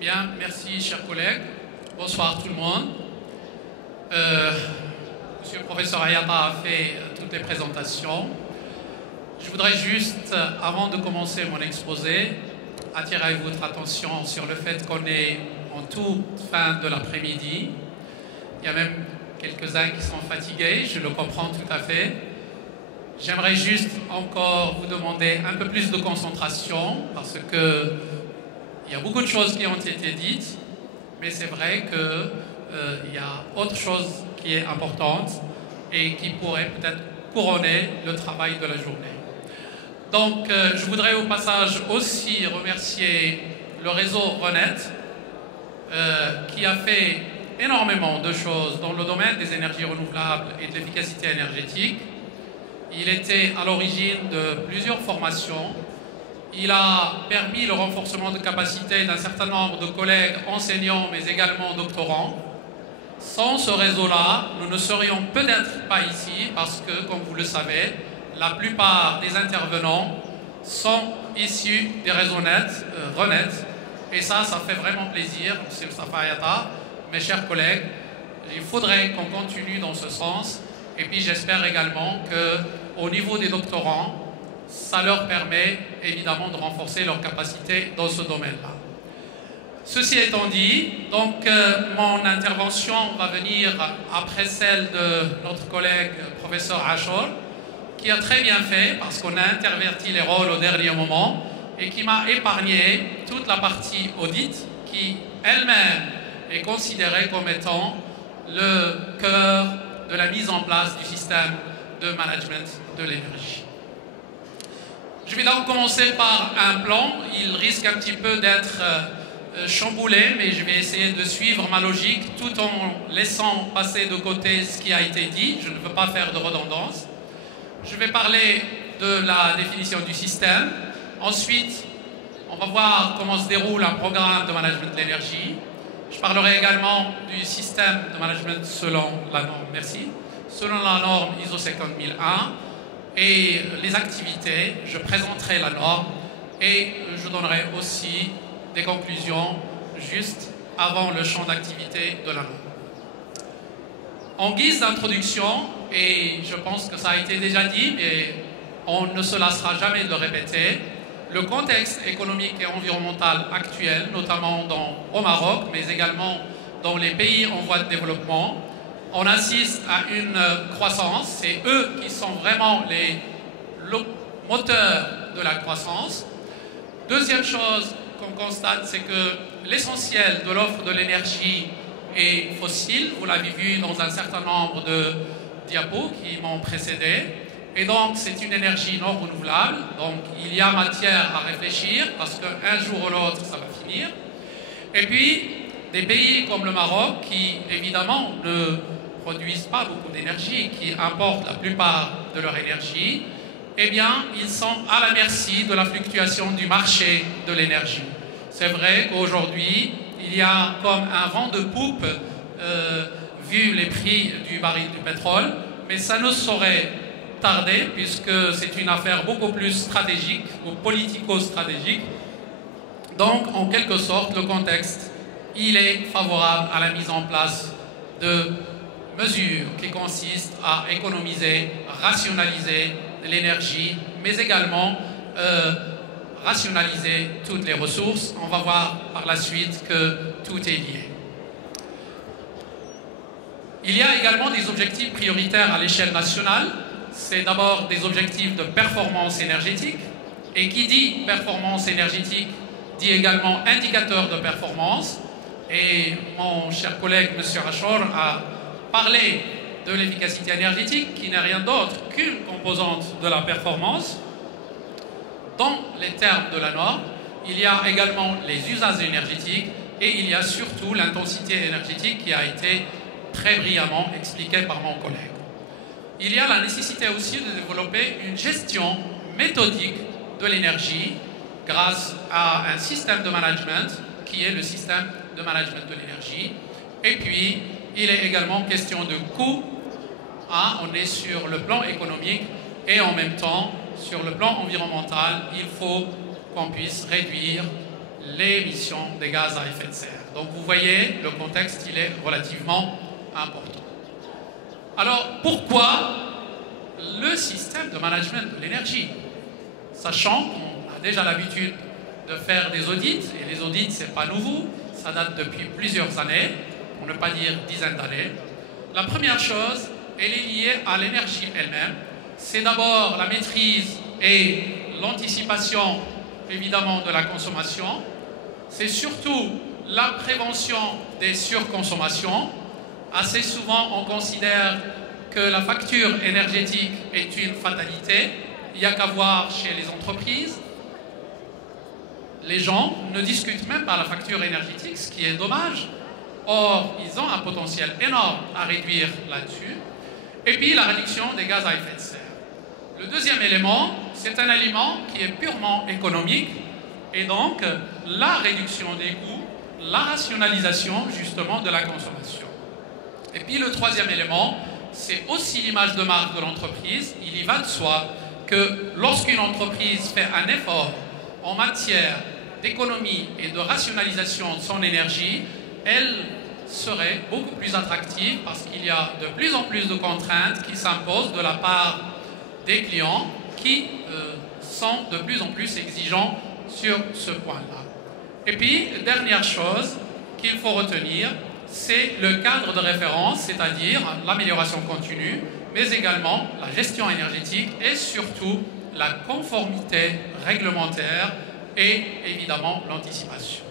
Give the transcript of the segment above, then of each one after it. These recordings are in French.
Bien, merci chers collègues. Bonsoir tout le monde. Monsieur le professeur Ayata a fait toutes les présentations. Je voudrais juste, avant de commencer mon exposé, attirer votre attention sur le fait qu'on est en toute fin de l'après-midi. Il y a même quelques-uns qui sont fatigués, je le comprends tout à fait. J'aimerais juste encore vous demander un peu plus de concentration parce que il y a beaucoup de choses qui ont été dites, mais c'est vrai qu'il y a autre chose qui est importante et qui pourrait peut-être couronner le travail de la journée. Donc, je voudrais au passage aussi remercier le réseau RENET qui a fait énormément de choses dans le domaine des énergies renouvelables et de l'efficacité énergétique. Il était à l'origine de plusieurs formations. Il a permis le renforcement de capacité d'un certain nombre de collègues enseignants, mais également doctorants. Sans ce réseau-là, nous ne serions peut-être pas ici, parce que, comme vous le savez, la plupart des intervenants sont issus des réseaux RENET. Et ça fait vraiment plaisir, M. Moustapha Ayata, mes chers collègues. Il faudrait qu'on continue dans ce sens. Et puis j'espère également qu'au niveau des doctorants, ça leur permet évidemment de renforcer leurs capacités dans ce domaine-là. Ceci étant dit, donc mon intervention va venir après celle de notre collègue professeur Ashor, qui a très bien fait parce qu'on a interverti les rôles au dernier moment et qui m'a épargné toute la partie audit qui elle-même est considérée comme étant le cœur de la mise en place du système de management de l'énergie. Je vais donc commencer par un plan. Il risque un petit peu d'être chamboulé, mais je vais essayer de suivre ma logique tout en laissant passer de côté ce qui a été dit. Je ne veux pas faire de redondance. Je vais parler de la définition du système. Ensuite, on va voir comment se déroule un programme de management de l'énergie. Je parlerai également du système de management selon la norme, selon la norme ISO 50001 et les activités. Je présenterai la norme et je donnerai aussi des conclusions juste avant le champ d'activité de la norme. En guise d'introduction, et je pense que ça a été déjà dit, mais on ne se lassera jamais de le répéter, le contexte économique et environnemental actuel, notamment au Maroc, mais également dans les pays en voie de développement, on assiste à une croissance. C'est eux qui sont vraiment les moteurs de la croissance. Deuxième chose qu'on constate, c'est que l'essentiel de l'offre de l'énergie est fossile. Vous l'avez vu dans un certain nombre de diapos qui m'ont précédé. Et donc, c'est une énergie non renouvelable. Donc, il y a matière à réfléchir parce qu'un jour ou l'autre, ça va finir. Et puis, des pays comme le Maroc, qui évidemment ne produisent pas beaucoup d'énergie, qui importent la plupart de leur énergie, eh bien, ils sont à la merci de la fluctuation du marché de l'énergie. C'est vrai qu'aujourd'hui, il y a comme un vent de poupe vu les prix du baril du pétrole, mais ça ne saurait tarder puisque c'est une affaire beaucoup plus stratégique ou politico-stratégique. Donc, en quelque sorte, le contexte, il est favorable à la mise en place de mesures qui consistent à économiser, rationaliser l'énergie, mais également rationaliser toutes les ressources. On va voir par la suite que tout est lié. Il y a également des objectifs prioritaires à l'échelle nationale. C'est d'abord des objectifs de performance énergétique. Et qui dit performance énergétique dit également indicateur de performance. Et mon cher collègue, M. Ashor, a parlé de l'efficacité énergétique, qui n'est rien d'autre qu'une composante de la performance. Dans les termes de la norme, il y a également les usages énergétiques et il y a surtout l'intensité énergétique qui a été très brillamment expliquée par mon collègue. Il y a la nécessité aussi de développer une gestion méthodique de l'énergie grâce à un système de management qui est le système de management de l'énergie. Et puis, il est également question de coût. On est sur le plan économique et en même temps, sur le plan environnemental, il faut qu'on puisse réduire l'émission des gaz à effet de serre. Donc vous voyez, le contexte, il est relativement important. Alors, pourquoi le système de management de l'énergie? Sachant qu'on a déjà l'habitude de faire des audits, et les audits, ce n'est pas nouveau, ça date depuis plusieurs années, pour ne pas dire dizaines d'années. La première chose, elle est liée à l'énergie elle-même. C'est d'abord la maîtrise et l'anticipation, évidemment, de la consommation. C'est surtout la prévention des surconsommations. Assez souvent, on considère que la facture énergétique est une fatalité. Il n'y a qu'à voir chez les entreprises. Les gens ne discutent même pas la facture énergétique, ce qui est dommage. Or, ils ont un potentiel énorme à réduire là-dessus. Et puis, la réduction des gaz à effet de serre. Le deuxième élément, c'est un élément qui est purement économique. Et donc, la réduction des coûts, la rationalisation, justement, de la consommation. Et puis, le troisième élément, c'est aussi l'image de marque de l'entreprise. Il y va de soi que lorsqu'une entreprise fait un effort en matière d'économie et de rationalisation de son énergie, elle serait beaucoup plus attractive parce qu'il y a de plus en plus de contraintes qui s'imposent de la part des clients qui sont de plus en plus exigeants sur ce point-là. Et puis, dernière chose qu'il faut retenir, c'est le cadre de référence, c'est-à-dire l'amélioration continue, mais également la gestion énergétique et surtout la conformité réglementaire et évidemment l'anticipation.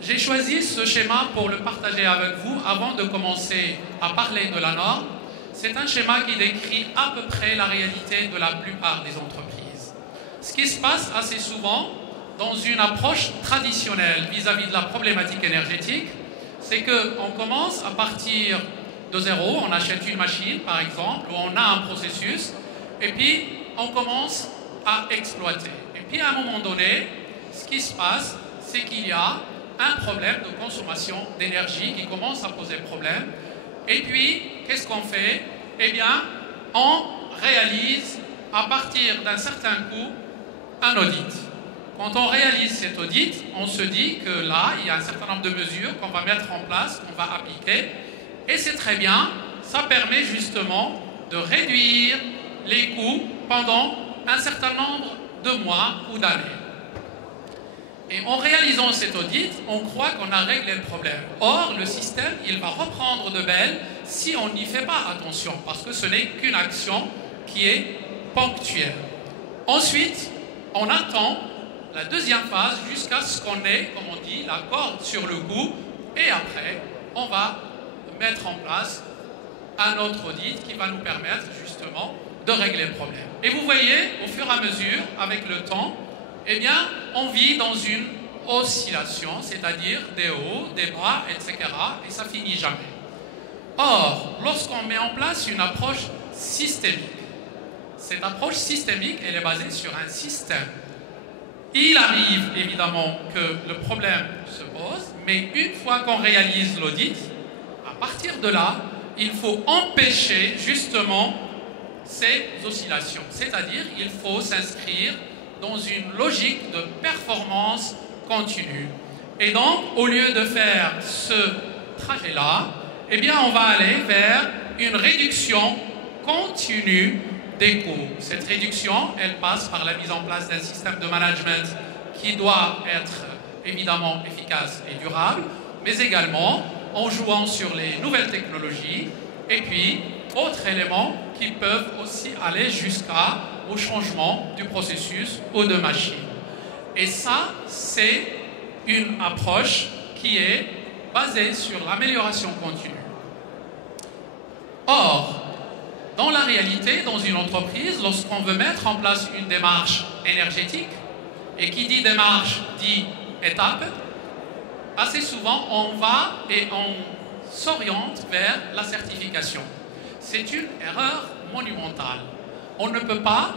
J'ai choisi ce schéma pour le partager avec vous avant de commencer à parler de la norme. C'est un schéma qui décrit à peu près la réalité de la plupart des entreprises. Ce qui se passe assez souvent dans une approche traditionnelle vis-à-vis de la problématique énergétique, c'est qu'on commence à partir de zéro, on achète une machine par exemple, ou on a un processus, et puis on commence à exploiter. Et puis à un moment donné, ce qui se passe, c'est qu'il y a un problème de consommation d'énergie qui commence à poser problème. Et puis, qu'est-ce qu'on fait? Eh bien, on réalise à partir d'un certain coût un audit. Quand on réalise cet audit, on se dit que là, il y a un certain nombre de mesures qu'on va mettre en place, qu'on va appliquer. Et c'est très bien, ça permet justement de réduire les coûts pendant un certain nombre de mois ou d'années. Et en réalisant cet audit, on croit qu'on a réglé le problème. Or, le système, il va reprendre de belle si on n'y fait pas attention, parce que ce n'est qu'une action qui est ponctuelle. Ensuite, on attend la deuxième phase jusqu'à ce qu'on ait, comme on dit, la corde sur le cou, et après, on va mettre en place un autre audit qui va nous permettre justement de régler le problème. Et vous voyez, au fur et à mesure, avec le temps, eh bien, on vit dans une oscillation, c'est-à-dire des hauts, des bas, etc. Et ça finit jamais. Or, lorsqu'on met en place une approche systémique, cette approche systémique, elle est basée sur un système. Il arrive évidemment que le problème se pose, mais une fois qu'on réalise l'audit, à partir de là, il faut empêcher justement ces oscillations. C'est-à-dire, il faut s'inscrire dans une logique de performance continue. Et donc, au lieu de faire ce trajet-là, eh bien, on va aller vers une réduction continue des coûts. Cette réduction, elle passe par la mise en place d'un système de management qui doit être évidemment efficace et durable, mais également en jouant sur les nouvelles technologies et puis autres éléments qui peuvent aussi aller jusqu'au changement du processus ou de machine. Et ça, c'est une approche qui est basée sur l'amélioration continue. Or, dans la réalité, dans une entreprise, lorsqu'on veut mettre en place une démarche énergétique, et qui dit démarche dit étape, assez souvent on va et on s'oriente vers la certification. C'est une erreur monumentale. On ne peut pas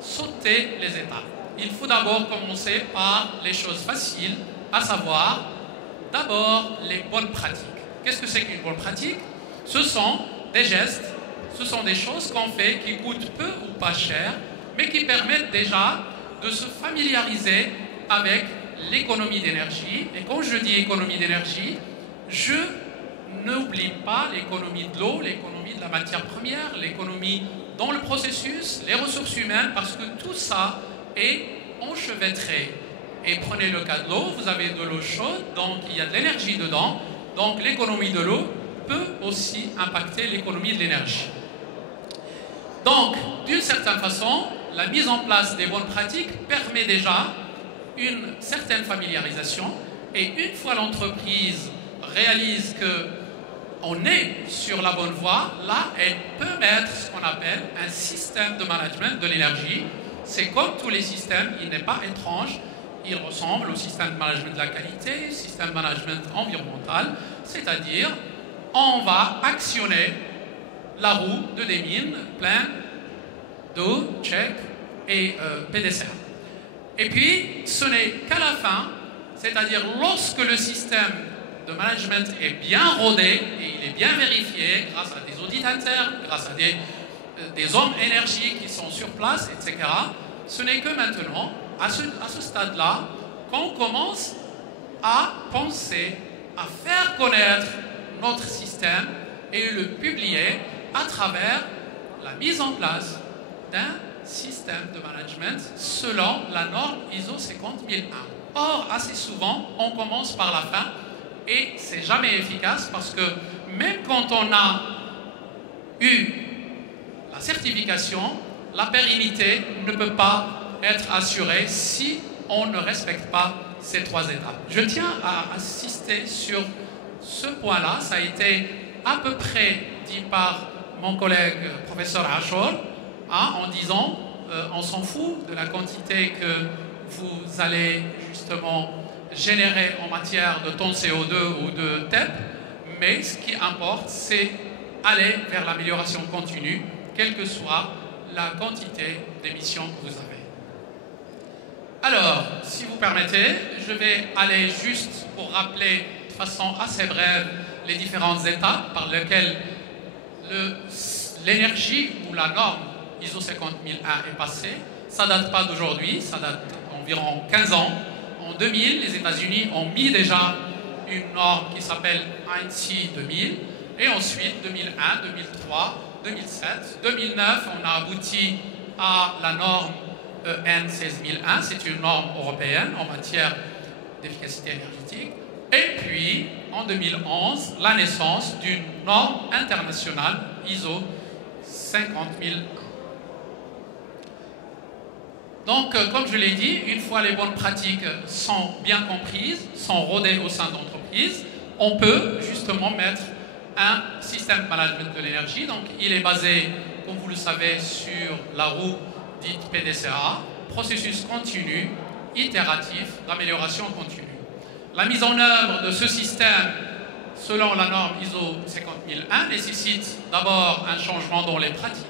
sauter les étapes. Il faut d'abord commencer par les choses faciles, à savoir d'abord les bonnes pratiques. Qu'est-ce que c'est qu'une bonne pratique? Ce sont des gestes, ce sont des choses qu'on fait qui coûtent peu ou pas cher, mais qui permettent déjà de se familiariser avec l'économie d'énergie. Et quand je dis économie d'énergie, je n'oublie pas l'économie de l'eau, l'économie de la matière première, l'économie dans le processus, les ressources humaines, parce que tout ça est enchevêtré. Et prenez le cas de l'eau, vous avez de l'eau chaude, donc il y a de l'énergie dedans, donc l'économie de l'eau peut aussi impacter l'économie de l'énergie. Donc, d'une certaine façon, la mise en place des bonnes pratiques permet déjà une certaine familiarisation, et une fois l'entreprise réalise qu'on est sur la bonne voie, là, elle peut mettre ce qu'on appelle un système de management de l'énergie. C'est comme tous les systèmes, il n'est pas étrange, il ressemble au système de management de la qualité, système de management environnemental, c'est-à-dire on va actionner la roue de des mines pleine d'eau, check, et PDCA. Et puis, ce n'est qu'à la fin, c'est-à-dire lorsque le système de management est bien rodé et il est bien vérifié grâce à des audits internes, grâce à des hommes énergie qui sont sur place, etc., ce n'est que maintenant, à ce stade-là, qu'on commence à penser, à faire connaître notre système et le publier à travers la mise en place d'un système de management selon la norme ISO 50001. Or, assez souvent, on commence par la fin et c'est jamais efficace parce que même quand on a eu la certification, la pérennité ne peut pas être assurée si on ne respecte pas ces trois étapes. Je tiens à insister sur ce point-là. Ça a été à peu près dit par mon collègue professeur Ashor, en disant on s'en fout de la quantité que vous allez justement générer en matière de tonnes CO2 ou de TEP, mais ce qui importe, c'est aller vers l'amélioration continue, quelle que soit la quantité d'émissions que vous avez. Alors, si vous permettez, je vais aller juste pour rappeler de façon assez brève les différentes étapes par lesquelles l'énergie ou la norme ISO 50001 est passée. Ça ne date pas d'aujourd'hui, ça date d'environ 15 ans. En 2000, les États-Unis ont mis déjà une norme qui s'appelle ANSI 2000. Et ensuite, 2001, 2003, 2007, 2009, on a abouti à la norme EN 16001. C'est une norme européenne en matière d'efficacité énergétique. Et puis, en 2011, la naissance d'une norme internationale ISO 50001. Donc, comme je l'ai dit, une fois les bonnes pratiques sont bien comprises, sont rodées au sein de l'entreprise, on peut justement mettre un système de management de l'énergie. Donc, il est basé, comme vous le savez, sur la roue dite PDCA, processus continu, itératif, d'amélioration continue. La mise en œuvre de ce système, selon la norme ISO 50001, nécessite d'abord un changement dans les pratiques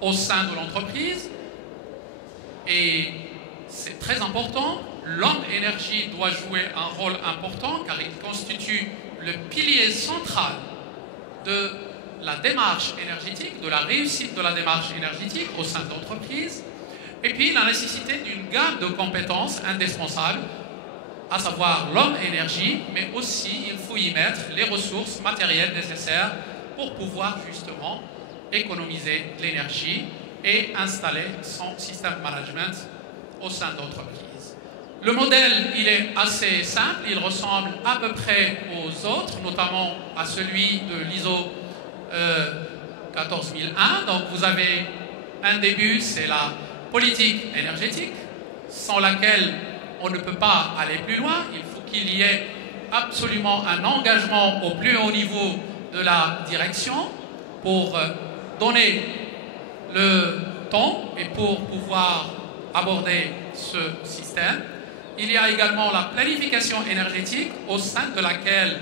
au sein de l'entreprise. Et c'est très important, l'homme énergie doit jouer un rôle important car il constitue le pilier central de la démarche énergétique, de la réussite de la démarche énergétique au sein de l'entreprise. Et puis la nécessité d'une gamme de compétences indispensables, à savoir l'homme énergie, mais aussi il faut y mettre les ressources matérielles nécessaires pour pouvoir justement économiser de l'énergie et installer son système de management au sein de l'entreprise. Le modèle, il est assez simple, il ressemble à peu près aux autres, notamment à celui de l'ISO 14001. Donc vous avez un début, c'est la politique énergétique, sans laquelle on ne peut pas aller plus loin. Il faut qu'il y ait absolument un engagement au plus haut niveau de la direction pour donner le temps et pour pouvoir aborder ce système. Il y a également la planification énergétique au sein de laquelle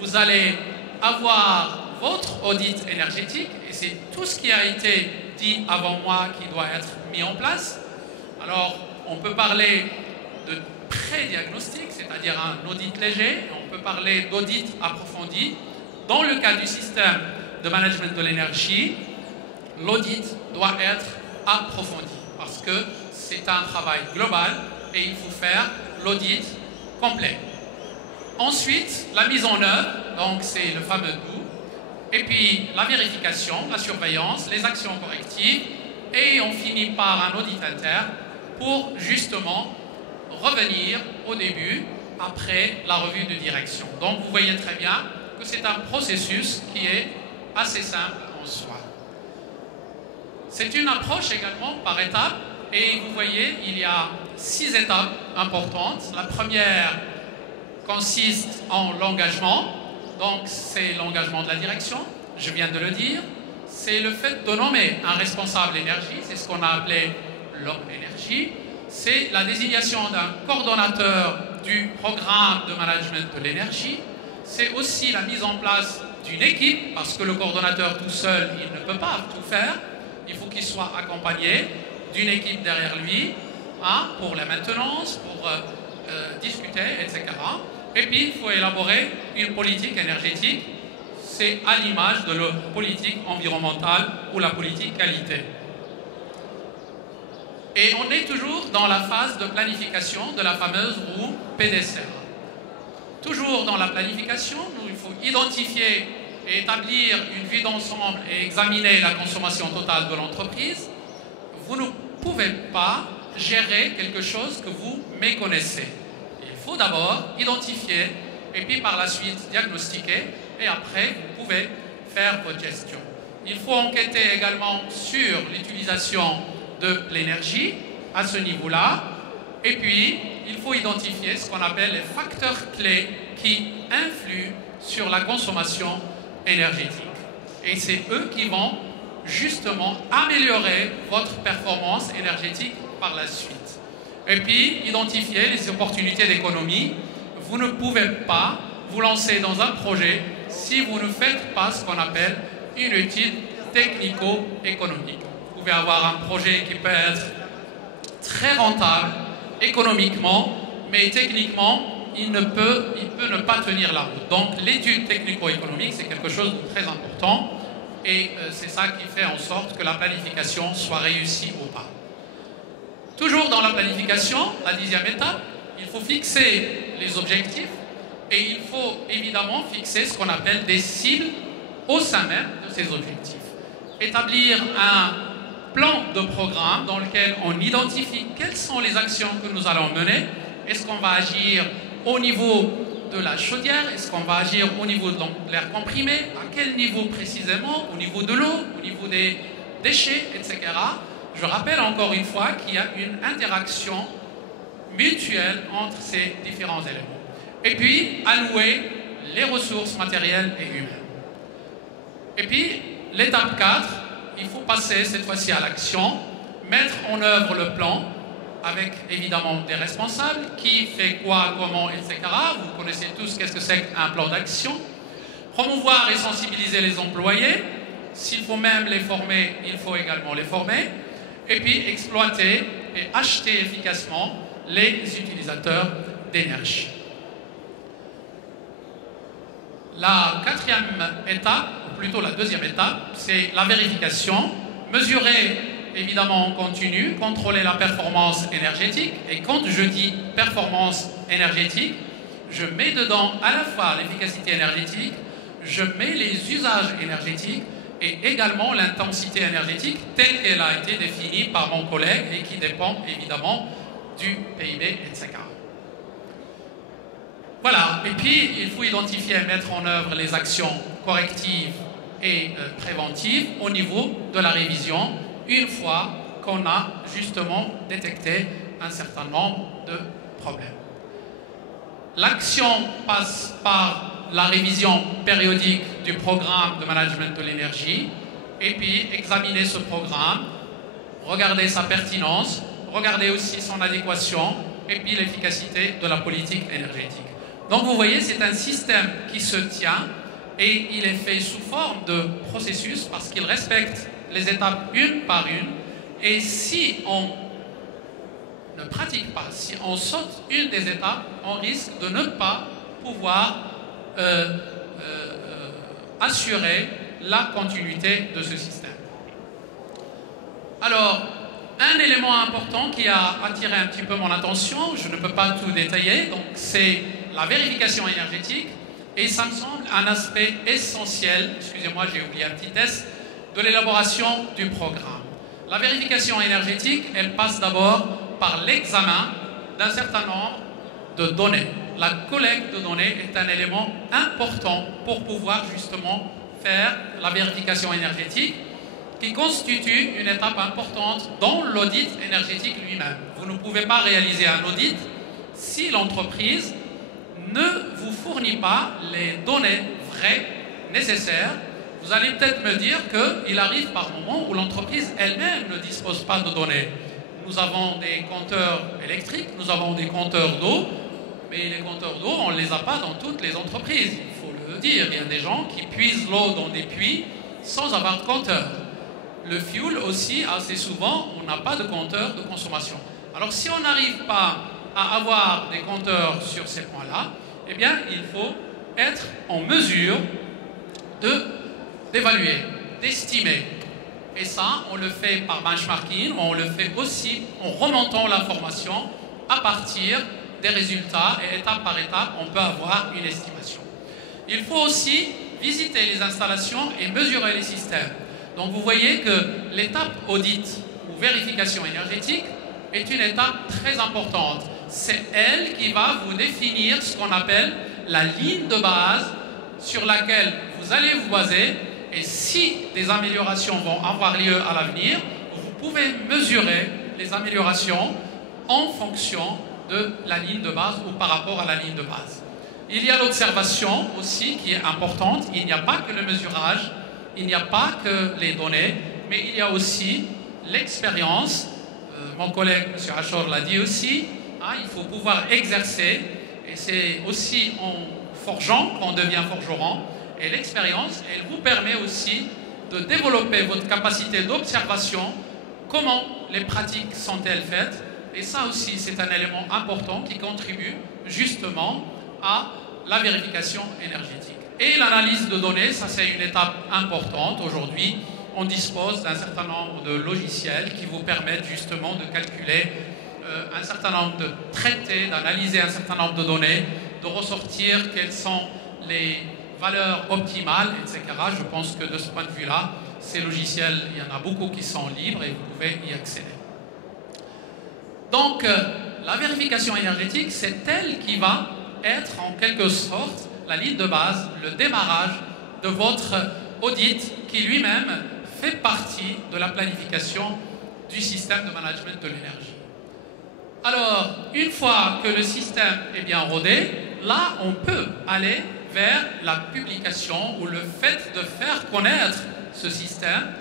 vous allez avoir votre audit énergétique et c'est tout ce qui a été dit avant moi qui doit être mis en place. Alors, on peut parler de pré-diagnostic, c'est-à-dire un audit léger, on peut parler d'audit approfondi. Dans le cas du système de management de l'énergie, l'audit doit être approfondi parce que c'est un travail global et il faut faire l'audit complet. Ensuite, la mise en œuvre, donc c'est le fameux DO, et puis la vérification, la surveillance, les actions correctives, et on finit par un audit interne pour justement revenir au début après la revue de direction. Donc vous voyez très bien que c'est un processus qui est assez simple en soi. C'est une approche également par étapes et vous voyez il y a 6 étapes importantes. La première consiste en l'engagement, donc c'est l'engagement de la direction, je viens de le dire. C'est le fait de nommer un responsable énergie, c'est ce qu'on a appelé l'homme énergie. C'est la désignation d'un coordonnateur du programme de management de l'énergie. C'est aussi la mise en place d'une équipe, parce que le coordonnateur tout seul, il ne peut pas tout faire. Il faut qu'il soit accompagné d'une équipe derrière lui, pour la maintenance, pour discuter, etc. Et puis, il faut élaborer une politique énergétique. C'est à l'image de la politique environnementale ou la politique qualité. Et on est toujours dans la phase de planification de la fameuse roue PDCA. Toujours dans la planification, il faut identifier et établir une vue d'ensemble et examiner la consommation totale de l'entreprise. Vous ne pouvez pas gérer quelque chose que vous méconnaissez. Il faut d'abord identifier et puis par la suite diagnostiquer et après vous pouvez faire votre gestion. Il faut enquêter également sur l'utilisation de l'énergie à ce niveau-là et puis il faut identifier ce qu'on appelle les facteurs clés qui influent sur la consommation énergétique. Et c'est eux qui vont justement améliorer votre performance énergétique par la suite. Et puis, identifier les opportunités d'économie. Vous ne pouvez pas vous lancer dans un projet si vous ne faites pas ce qu'on appelle une étude technico-économique. Vous pouvez avoir un projet qui peut être très rentable économiquement, mais techniquement, il peut ne pas tenir la route. Donc, l'étude technico-économique, c'est quelque chose de très important et c'est ça qui fait en sorte que la planification soit réussie ou pas. Toujours dans la planification, la 10e étape, il faut fixer les objectifs et il faut évidemment fixer ce qu'on appelle des cibles au sein même de ces objectifs. Établir un plan de programme dans lequel on identifie quelles sont les actions que nous allons mener. Est-ce qu'on va agir au niveau de la chaudière? Est-ce qu'on va agir au niveau de l'air comprimé? À quel niveau précisément? Au niveau de l'eau? Au niveau des déchets, etc. Je rappelle encore une fois qu'il y a une interaction mutuelle entre ces différents éléments. Et puis, allouer les ressources matérielles et humaines. Et puis, l'étape 4, il faut passer cette fois-ci à l'action, mettre en œuvre le plan, avec évidemment des responsables, qui fait quoi, comment, etc. Vous connaissez tous qu'est-ce que c'est qu'un plan d'action. Promouvoir et sensibiliser les employés. S'il faut même les former, il faut également les former. Et puis exploiter et acheter efficacement les utilisateurs d'énergie. La 4e étape, ou plutôt la 2e étape, c'est la vérification. Mesurer évidemment en continu, contrôler la performance énergétique. Et quand je dis performance énergétique, je mets dedans à la fois l'efficacité énergétique, je mets les usages énergétiques et également l'intensité énergétique telle qu'elle a été définie par mon collègue et qui dépend évidemment du PIB, etc. Voilà, et puis il faut identifier et mettre en œuvre les actions correctives et préventives au niveau de la révision une fois qu'on a justement détecté un certain nombre de problèmes. L'action passe par la révision périodique du programme de management de l'énergie et puis examiner ce programme, regarder sa pertinence, regarder aussi son adéquation et puis l'efficacité de la politique énergétique. Donc vous voyez, c'est un système qui se tient et il est fait sous forme de processus parce qu'il respecte les étapes une par une et si on ne pratique pas, si on saute une des étapes, on risque de ne pas pouvoir assurer la continuité de ce système. Alors, un élément important qui a attiré un petit peu mon attention, je ne peux pas tout détailler, donc c'est la vérification énergétique, et ça me semble un aspect essentiel, excusez-moi j'ai oublié un petit test, de l'élaboration du programme. La vérification énergétique, elle passe d'abord par l'examen d'un certain nombre de données. La collecte de données est un élément important pour pouvoir justement faire la vérification énergétique, qui constitue une étape importante dans l'audit énergétique lui-même. Vous ne pouvez pas réaliser un audit si l'entreprise ne vous fournit pas les données vraies, nécessaires. Vous allez peut-être me dire qu'il arrive par moment où l'entreprise elle-même ne dispose pas de données. Nous avons des compteurs électriques, nous avons des compteurs d'eau, mais les compteurs d'eau, on ne les a pas dans toutes les entreprises. Il faut le dire, il y a des gens qui puisent l'eau dans des puits sans avoir de compteur. Le fuel aussi, assez souvent, on n'a pas de compteur de consommation. Alors si on n'arrive pas à avoir des compteurs sur ces points-là, eh bien, il faut être en mesure d'évaluer, d'estimer. Et ça, on le fait par benchmarking, on le fait aussi en remontant l'information à partir des résultats, et étape par étape, on peut avoir une estimation. Il faut aussi visiter les installations et mesurer les systèmes. Donc vous voyez que l'étape audit ou vérification énergétique est une étape très importante. C'est elle qui va vous définir ce qu'on appelle la ligne de base sur laquelle vous allez vous baser, et si des améliorations vont avoir lieu à l'avenir, vous pouvez mesurer les améliorations en fonction de la ligne de base ou par rapport à la ligne de base. Il y a l'observation aussi qui est importante. Il n'y a pas que le mesurage, il n'y a pas que les données, mais il y a aussi l'expérience. Mon collègue M. Achor l'a dit aussi, hein, il faut pouvoir exercer, et c'est aussi en forgeant qu'on devient forgeron. Et l'expérience, elle vous permet aussi de développer votre capacité d'observation, comment les pratiques sont-elles faites. Et ça aussi, c'est un élément important qui contribue justement à la vérification énergétique. Et l'analyse de données, ça c'est une étape importante. Aujourd'hui, on dispose d'un certain nombre de logiciels qui vous permettent justement de calculer un certain nombre de traités, d'analyser un certain nombre de données, de ressortir quelles sont les valeurs optimales, etc. Je pense que de ce point de vue-là, ces logiciels, il y en a beaucoup qui sont libres et vous pouvez y accéder. Donc, la vérification énergétique, c'est elle qui va être en quelque sorte la ligne de base, le démarrage de votre audit qui lui-même fait partie de la planification du système de management de l'énergie. Alors, une fois que le système est bien rodé, là, on peut aller vers la publication ou le fait de faire connaître ce système,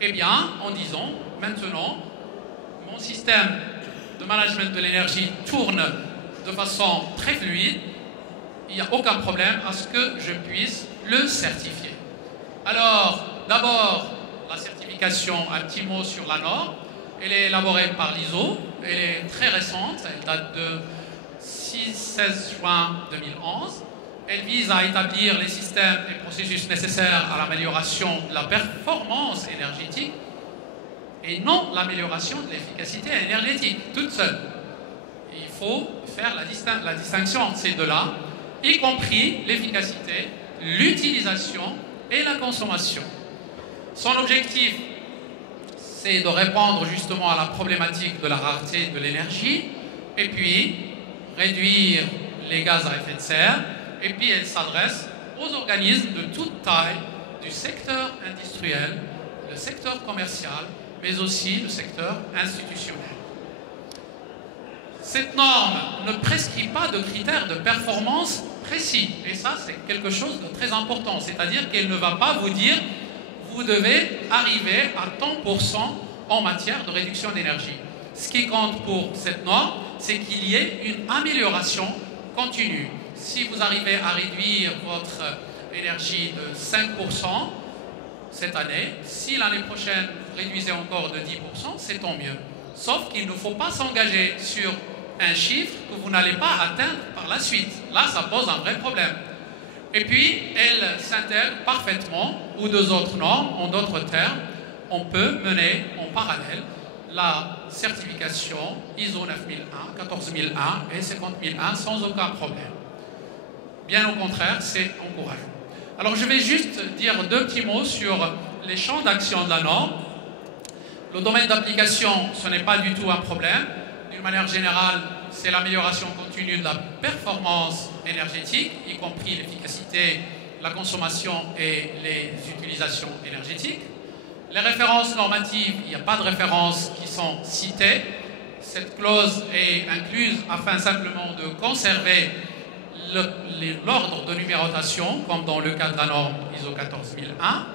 eh bien, en disant, maintenant, mon système de management de l'énergie tourne de façon très fluide, il n'y a aucun problème à ce que je puisse le certifier. Alors, d'abord, la certification, un petit mot sur la norme. Elle est élaborée par l'ISO, elle est très récente, elle date de 16 juin 2011. Elle vise à établir les systèmes et processus nécessaires à l'amélioration de la performance énergétique et non l'amélioration de l'efficacité énergétique toute seule. Il faut faire la distinction entre ces deux-là, y compris l'efficacité, l'utilisation et la consommation. Son objectif, c'est de répondre justement à la problématique de la rareté de l'énergie et puis réduire les gaz à effet de serre, et puis elle s'adresse aux organismes de toute taille du secteur industriel, le secteur commercial, mais aussi le secteur institutionnel. Cette norme ne prescrit pas de critères de performance précis, et ça c'est quelque chose de très important, c'est-à-dire qu'elle ne va pas vous dire vous devez arriver à tant % en matière de réduction d'énergie. Ce qui compte pour cette norme, c'est qu'il y ait une amélioration continue. Si vous arrivez à réduire votre énergie de 5% cette année, si l'année prochaine vous réduisez encore de 10%, c'est tant mieux. Sauf qu'il ne faut pas s'engager sur un chiffre que vous n'allez pas atteindre par la suite. Là, ça pose un vrai problème. Et puis, elle s'intègre parfaitement aux deux autres normes. En d'autres termes, on peut mener en parallèle la certification ISO 9001, 14001 et 50001 sans aucun problème. Bien au contraire, c'est encourageant. Alors je vais juste dire deux petits mots sur les champs d'action de la norme. Le domaine d'application, ce n'est pas du tout un problème. D'une manière générale, c'est l'amélioration continue de la performance énergétique, y compris l'efficacité, la consommation et les utilisations énergétiques. Les références normatives, il n'y a pas de références qui sont citées. Cette clause est incluse afin simplement de conserver l'ordre de numérotation, comme dans le cas de la norme ISO 14001.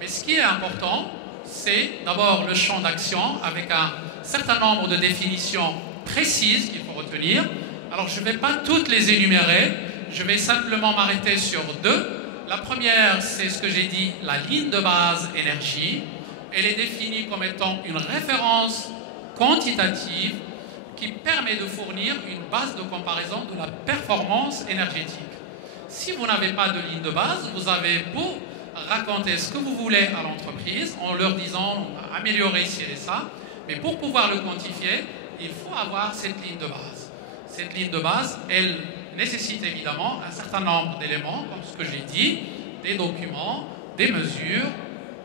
Mais ce qui est important, c'est d'abord le champ d'action avec un certain nombre de définitions précises qu'il faut retenir. Alors je ne vais pas toutes les énumérer, je vais simplement m'arrêter sur deux. La première, c'est ce que j'ai dit, la ligne de base énergie. Elle est définie comme étant une référence quantitative qui permet de fournir une base de comparaison de la performance énergétique. Si vous n'avez pas de ligne de base, vous avez beau raconter ce que vous voulez à l'entreprise en leur disant on va améliorer ci et ça, mais pour pouvoir le quantifier, il faut avoir cette ligne de base. Cette ligne de base, elle nécessite évidemment un certain nombre d'éléments, comme ce que j'ai dit, des documents, des mesures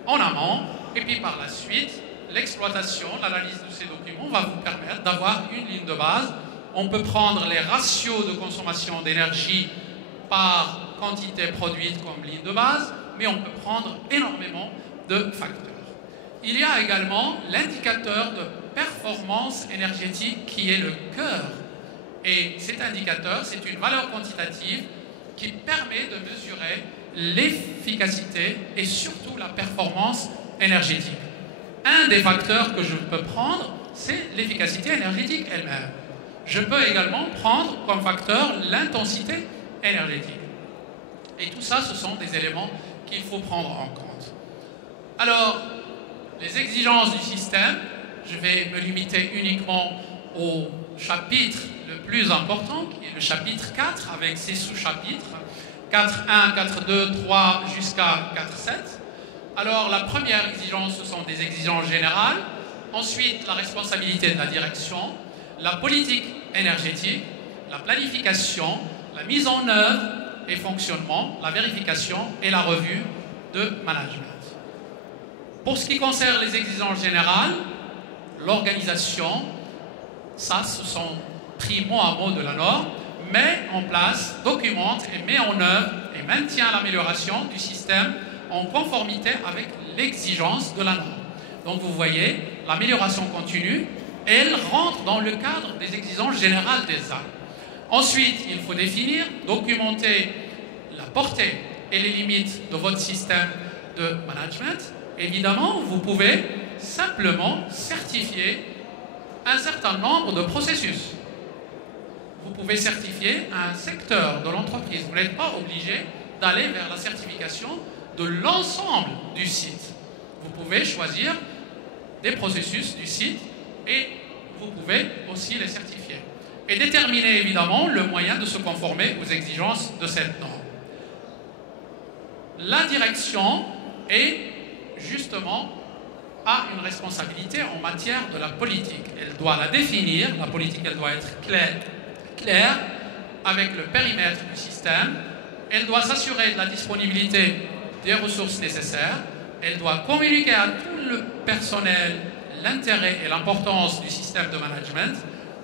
en amont, et puis par la suite, l'exploitation, l'analyse de ces documents va vous permettre d'avoir une ligne de base. On peut prendre les ratios de consommation d'énergie par quantité produite comme ligne de base, mais on peut prendre énormément de facteurs. Il y a également l'indicateur de performance énergétique qui est le cœur. Et cet indicateur, c'est une valeur quantitative qui permet de mesurer l'efficacité et surtout la performance énergétique. Un des facteurs que je peux prendre, c'est l'efficacité énergétique elle-même. Je peux également prendre comme facteur l'intensité énergétique. Et tout ça, ce sont des éléments qu'il faut prendre en compte. Alors, les exigences du système, je vais me limiter uniquement au chapitre le plus important, qui est le chapitre 4, avec ses sous-chapitres, 4.1, 4.2, 3 jusqu'à 4.7. Alors, la première exigence, ce sont des exigences générales. Ensuite, la responsabilité de la direction, la politique énergétique, la planification, la mise en œuvre et fonctionnement, la vérification et la revue de management. Pour ce qui concerne les exigences générales, l'organisation, ça, ce sont pris mot à mot de la norme, met en place, documente et met en œuvre et maintient l'amélioration du système en conformité avec l'exigence de la norme. Donc vous voyez, l'amélioration continue, elle rentre dans le cadre des exigences générales des ARM. Ensuite, il faut définir, documenter la portée et les limites de votre système de management. Évidemment, vous pouvez simplement certifier un certain nombre de processus. Vous pouvez certifier un secteur de l'entreprise. Vous n'êtes pas obligé d'aller vers la certification de l'ensemble du site. Vous pouvez choisir des processus du site et vous pouvez aussi les certifier. Et déterminer évidemment le moyen de se conformer aux exigences de cette norme. La direction est justement a une responsabilité en matière de la politique. Elle doit la définir, la politique elle doit être claire avec le périmètre du système. Elle doit s'assurer de la disponibilité des ressources nécessaires. Elle doit communiquer à tout le personnel l'intérêt et l'importance du système de management.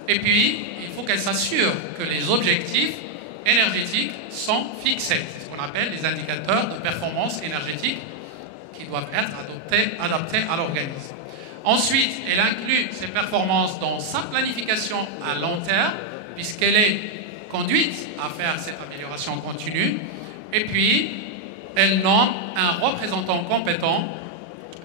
Et puis, il faut qu'elle s'assure que les objectifs énergétiques sont fixés. C'est ce qu'on appelle les indicateurs de performance énergétique qui doivent être adaptés à l'organisme. Ensuite, elle inclut ces performances dans sa planification à long terme, puisqu'elle est conduite à faire cette amélioration continue. Et puis, elle nomme un représentant compétent,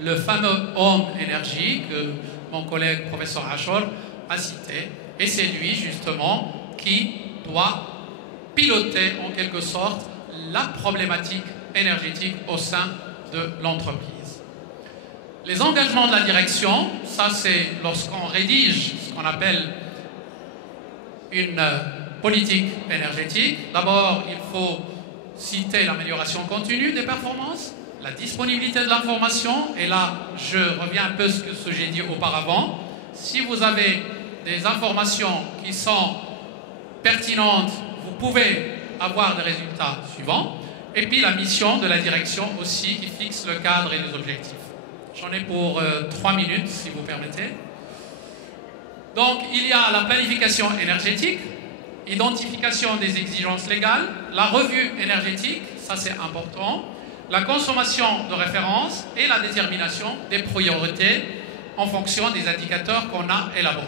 le fameux homme énergie que mon collègue professeur Ashor a cité. Et c'est lui, justement, qui doit piloter, en quelque sorte, la problématique énergétique au sein de l'entreprise. Les engagements de la direction, ça c'est lorsqu'on rédige ce qu'on appelle une politique énergétique. D'abord, il faut citer l'amélioration continue des performances, la disponibilité de l'information, et là, je reviens un peu sur ce que j'ai dit auparavant. Si vous avez des informations qui sont pertinentes, vous pouvez avoir des résultats suivants. Et puis la mission de la direction aussi qui fixe le cadre et les objectifs. J'en ai pour 3 minutes si vous permettez. Donc il y a la planification énergétique, identification des exigences légales, la revue énergétique, ça c'est important, la consommation de référence et la détermination des priorités en fonction des indicateurs qu'on a élaborés.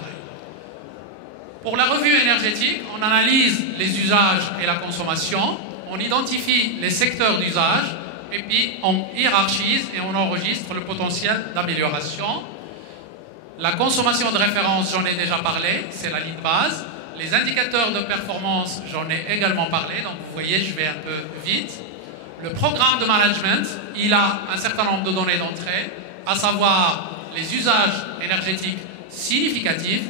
Pour la revue énergétique, on analyse les usages et la consommation, on identifie les secteurs d'usage et puis on hiérarchise et on enregistre le potentiel d'amélioration. La consommation de référence, j'en ai déjà parlé, c'est la ligne base. Les indicateurs de performance, j'en ai également parlé, donc vous voyez, je vais un peu vite. Le programme de management, il a un certain nombre de données d'entrée, à savoir les usages énergétiques significatifs,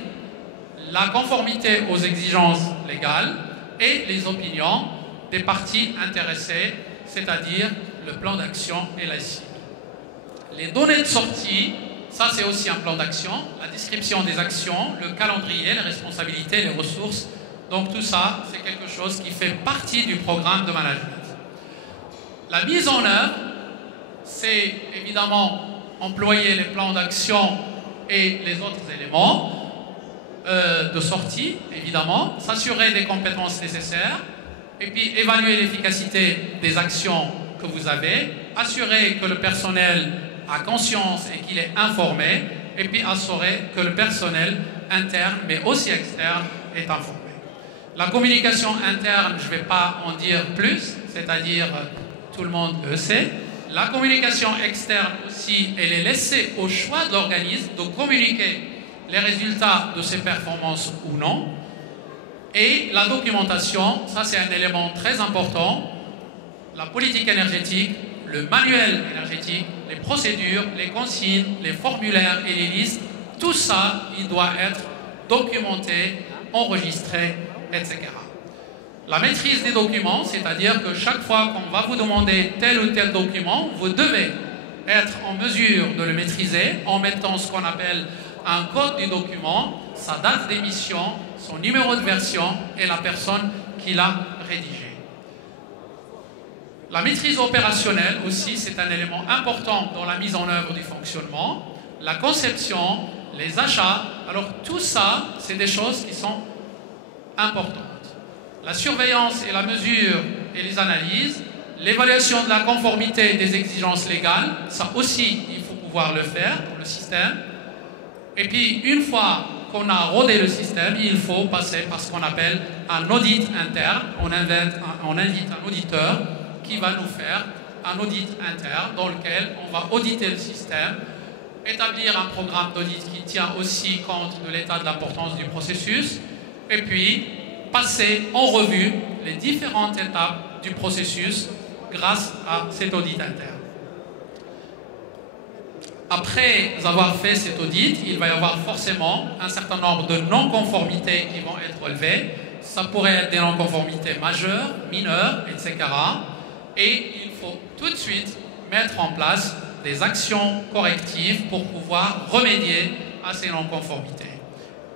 la conformité aux exigences légales et les opinions des parties intéressées, c'est-à-dire le plan d'action et la cible. Les données de sortie, ça c'est aussi un plan d'action, la description des actions, le calendrier, les responsabilités, les ressources. Donc tout ça, c'est quelque chose qui fait partie du programme de management. La mise en œuvre, c'est évidemment employer les plans d'action et les autres éléments de sortie, évidemment, s'assurer des compétences nécessaires, et puis évaluer l'efficacité des actions que vous avez, assurer que le personnel a conscience et qu'il est informé, et puis assurer que le personnel interne, mais aussi externe, est informé. La communication interne, je ne vais pas en dire plus, c'est-à-dire tout le monde le sait. La communication externe aussi, elle est laissée au choix de l'organisme de communiquer les résultats de ses performances ou non. Et la documentation, ça c'est un élément très important. La politique énergétique, le manuel énergétique, les procédures, les consignes, les formulaires et les listes, tout ça, il doit être documenté, enregistré, etc. La maîtrise des documents, c'est-à-dire que chaque fois qu'on va vous demander tel ou tel document, vous devez être en mesure de le maîtriser en mettant ce qu'on appelle un code du document, sa date d'émission, son numéro de version et la personne qui l'a rédigé. La maîtrise opérationnelle aussi, c'est un élément important dans la mise en œuvre du fonctionnement. La conception, les achats, alors tout ça, c'est des choses qui sont importantes. La surveillance et la mesure et les analyses, l'évaluation de la conformité des exigences légales, ça aussi, il faut pouvoir le faire pour le système. Et puis, une fois qu'on a rodé le système, il faut passer par ce qu'on appelle un audit interne. On invite un auditeur qui va nous faire un audit interne dans lequel on va auditer le système, établir un programme d'audit qui tient aussi compte de l'état de l'importance du processus, et puis passer en revue les différentes étapes du processus grâce à cet audit interne. Après avoir fait cet audit, il va y avoir forcément un certain nombre de non-conformités qui vont être relevées. Ça pourrait être des non-conformités majeures, mineures, etc. Et il faut tout de suite mettre en place des actions correctives pour pouvoir remédier à ces non-conformités.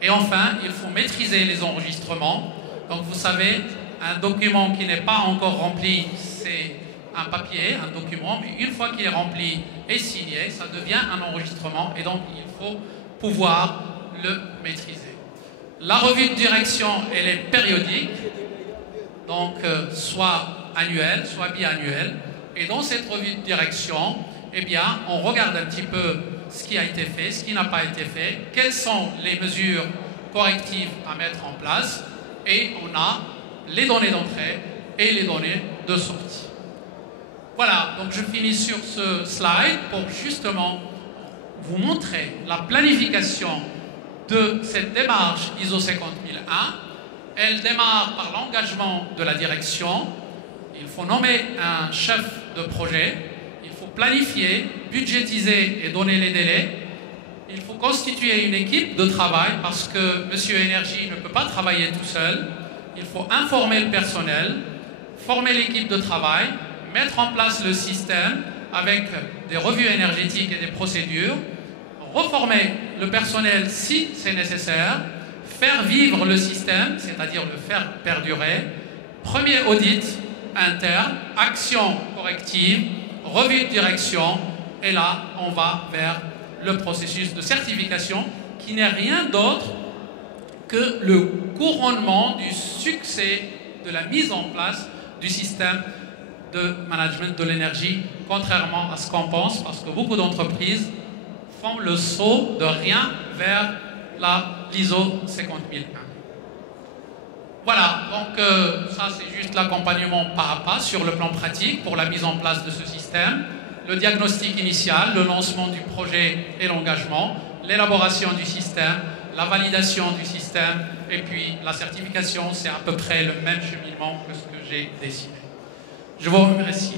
Et enfin, il faut maîtriser les enregistrements. Donc vous savez, un document qui n'est pas encore rempli, c'est un papier, un document, mais une fois qu'il est rempli et signé, ça devient un enregistrement et donc il faut pouvoir le maîtriser. La revue de direction, elle est périodique, donc soit annuelle, soit biannuelle. Et dans cette revue de direction, eh bien, on regarde un petit peu ce qui a été fait, ce qui n'a pas été fait, quelles sont les mesures correctives à mettre en place, et on a les données d'entrée et les données de sortie. Voilà, donc je finis sur ce slide pour justement vous montrer la planification de cette démarche ISO 50001. Elle démarre par l'engagement de la direction. Il faut nommer un chef de projet. Il faut planifier, budgétiser et donner les délais. Il faut constituer une équipe de travail parce que Monsieur Énergie ne peut pas travailler tout seul. Il faut informer le personnel, former l'équipe de travail, mettre en place le système avec des revues énergétiques et des procédures, reformer le personnel si c'est nécessaire, faire vivre le système, c'est-à-dire le faire perdurer. Premier audit interne, action corrective, revue de direction, et là, on va vers le processus de certification qui n'est rien d'autre que le couronnement du succès de la mise en place du système de management de l'énergie, contrairement à ce qu'on pense, parce que beaucoup d'entreprises font le saut de rien vers l'ISO 50001. Voilà, donc ça c'est juste l'accompagnement pas à pas sur le plan pratique pour la mise en place de ce système, le diagnostic initial, le lancement du projet et l'engagement, l'élaboration du système, la validation du système et puis la certification, c'est à peu près le même cheminement que ce que j'ai dessiné. Je vous remercie.